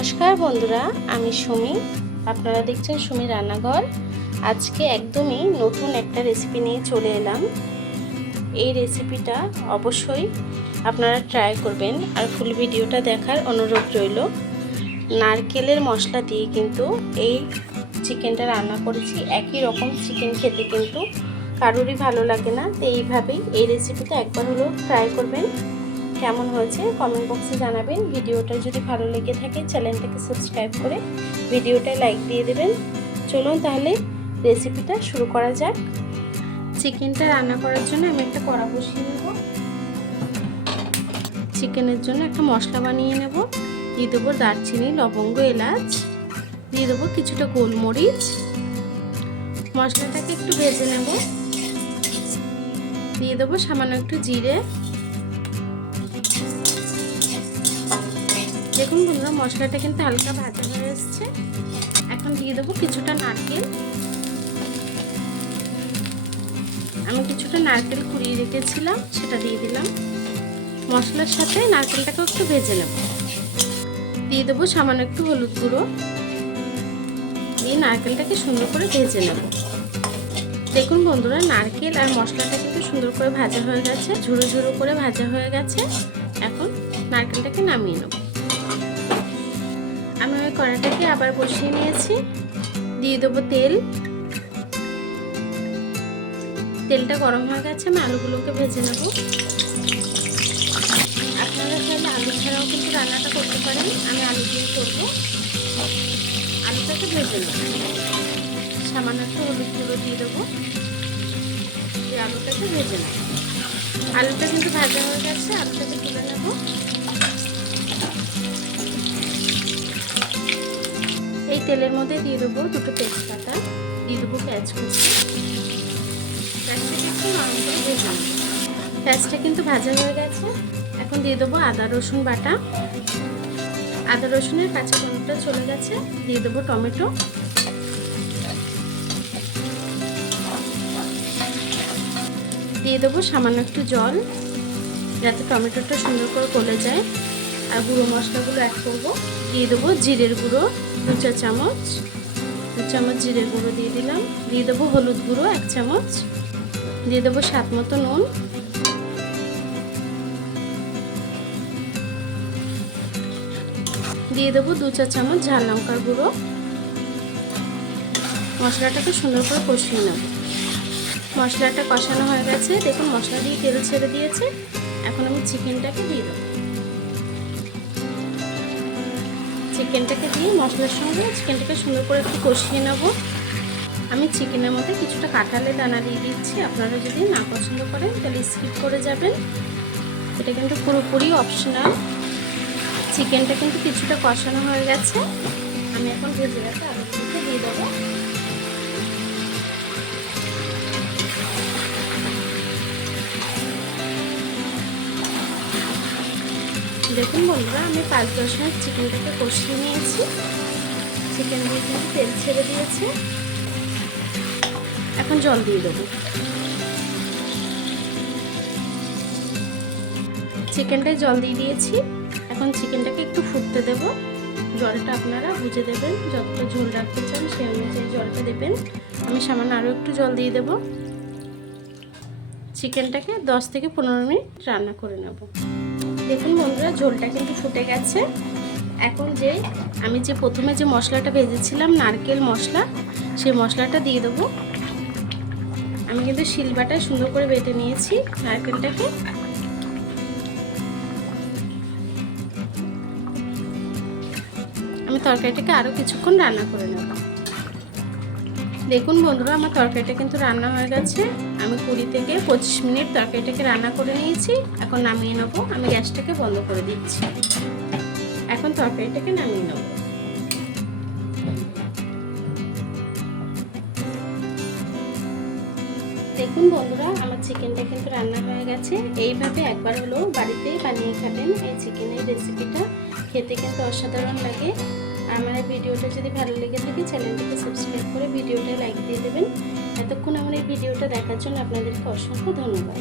নমস্কার বন্ধুরা, আমি সুমি। আপনারা দেখছেন সুমি রান্নাঘর। আজকে একদমই নতুন একটা রেসিপি নিয়ে চলে এলাম। এই রেসিপিটা অবশ্যই আপনারা ট্রাই করবেন আর ফুল ভিডিওটা দেখার অনুরোধ রইল। নারকেলের মশলা দিয়ে কিন্তু এই চিকেনটা রান্না করেছি। একই রকম চিকেন খেতে কিন্তু কারোরই ভালো লাগে না। তো এইভাবেই এই রেসিপিটা একবার হলেও ট্রাই করবেন। কেমন হয়েছে কমেন্ট বক্সে জানাবেন। ভিডিওটা যদি ভালো লেগে থাকে, চ্যানেলটাকে সাবস্ক্রাইব করে ভিডিওটায় লাইক দিয়ে দেবেন। চলুন তাহলে রেসিপিটা শুরু করা যাক। চিকেনটা রান্না করার জন্য আমি একটা কড়া বসিয়ে নেব। চিকেনের জন্য একটা মশলা বানিয়ে নেব। দিয়ে দেবো দারচিনি, লবঙ্গ, এলাচ। দিয়ে দেবো কিছুটা গোলমরিচ। মশলাটাকে একটু ভেজে নেব। দিয়ে দেবো সামান্য একটু জিরে। দেখুন বন্ধুরা, মশলাটা কিন্তু হালকা ভাজা হয়ে এসছে। এখন দিয়ে দেবো কিছুটা নারকেল। আমি কিছুটা নারকেল কুড়িয়ে রেখেছিলাম, সেটা দিয়ে দিলাম। মশলার সাথে নারকেলটাকেও একটু ভেজে নেব। দিয়ে দেবো সামান্য একটু হলুদ গুঁড়ো। দিয়ে নারকেলটাকে সুন্দর করে ভেজে নেব। দেখুন বন্ধুরা, নারকেল আর মশলাটা কিন্তু সুন্দর করে ভাজা হয়ে গেছে ঝুড়ো ঝুড়ো করে ভাজা হয়ে গেছে। এখন নারকেলটাকে নামিয়ে নেব। আমি ওই কড়াটাকে আবার বসিয়ে নিয়েছি। দিয়ে দেবো তেল। তেলটা গরম হয়ে গেছে, আমি আলুগুলোকে ভেজে নেব। আপনারা চাইলে আলু ছাড়াও কিন্তু রান্নাটা করতে পারেন। আমি আলু দিয়ে করব। আলুটাকে ভেজে নেব। সামান্য একটু হলুদ গুঁড়ো দিয়ে দেবো। দিয়ে আলুটাকে ভেজে নেব। আলুটা কিন্তু ভাজা হয়ে গেছে, আলুটাকে তুলে নেব। এই তেলের মধ্যে দিয়ে দেবো দুটো তেজপাতা, দিয়ে দেবো পেঁয়াজ কুচি। ভেজে। পেঁয়াজটা কিন্তু ভাজা হয়ে গেছে। এখন দিয়ে দেবো আদা, রসুন বাটা। আদা, রসুনের কাঁচা টমেটো চলে গেছে। দিয়ে দেবো টমেটো। দিয়ে দেবো সামান্য একটু জল, যাতে টমেটোটা সুন্দর করে গলে যায়। আর গুঁড়ো মশলাগুলো অ্যাড করব। দিয়ে দেবো জিরের গুঁড়ো, দু চা চামচ। দু চামচ জিরের গুঁড়ো দিয়ে দিলাম। দিয়ে দেবো হলুদ গুঁড়ো, এক চামচ। দিয়ে দেবো স্বাদ মতো নুন। দিয়ে দেবো দু চা চামচ ঝাল লঙ্কার গুঁড়ো। মশলাটাকে সুন্দর করে কষিয়ে নেব। মশলাটা কষানো হয়ে গেছে। দেখুন মশলা দিয়ে তেল ছেড়ে দিয়েছে। এখন আমি চিকেনটাকে দিয়ে দেবো। চিকেনটাকে দিয়ে মশলার সঙ্গে চিকেনটাকে সুন্দর করে একটু কষিয়ে নেব। আমি চিকেনের মধ্যে কিছুটা কাঁঠালের দানা দিয়ে দিচ্ছি। আপনারা যদি না পছন্দ করেন, তাহলে স্কিপ করে যাবেন। এটা কিন্তু পুরোপুরি অপশনাল চিকেনটা কিন্তু কিছুটা কষানো হয়ে গেছে। আমি এখন ভেজে রাখা আলুগুলোকে দিয়ে দেবো। দেখুন বন্ধুরা, আমি পাঁচ দশ মিনিট চিকেনটাকে কষিয়ে নিয়েছি। চিকেন দিয়ে কিন্তু তেল ছেড়ে দিয়েছে। এখন জল দিয়ে দেবো। চিকেনটায় জল দিয়ে দিয়েছি। এখন চিকেনটাকে একটু ফুটতে দেব। জলটা আপনারা বুঝে দেবেন, যতটা ঝোল রাখতে চান সেই অনুযায়ী জলটা দেবেন। আমি সামান্য আরও একটু জল দিয়ে দেব। চিকেনটাকে দশ থেকে পনেরো মিনিট রান্না করে নেব। দেখুন বন্ধুরা, ঝোলটা কিন্তু ফুটে গেছে। এখন যে আমি যে প্রথমে যে মশলাটা ভেজেছিলাম, নারকেল মশলা, সেই মশলাটা দিয়ে দেবো। আমি কিন্তু শিলবাটায় সুন্দর করে বেটে নিয়েছি নারকেলটাকে। আমি তরকারিটাকে আরও কিছুক্ষণ রান্না করে নেব। দেখুন বন্ধুরা, আমার তরকারিটা কিন্তু রান্না হয়ে গেছে। আমি কুড়ি থেকে পঁচিশ মিনিট তরকারিটাকে রান্না করে নিয়েছি। এখন নামিয়ে নেব। আমি গ্যাসটাকে বন্ধ করে দিচ্ছি। এখন তরকারিটাকে নামিয়ে নেব। দেখুন বন্ধুরা, আমার চিকেনটা কিন্তু রান্না হয়ে গেছে। এইভাবে একবার হলেও বাড়িতে বানিয়ে খাবেন এই চিকেনের রেসিপিটা। খেতে কিন্তু অসাধারণ লাগে। আমার এই ভিডিওটা যদি ভালো লেগে থাকে, চ্যানেলটিকে সাবস্ক্রাইব করে ভিডিওটা লাইক দিয়ে দেবেন। এতক্ষণ আমার এই ভিডিওটা দেখার জন্য আপনাদেরকে অসংখ্য ধন্যবাদ।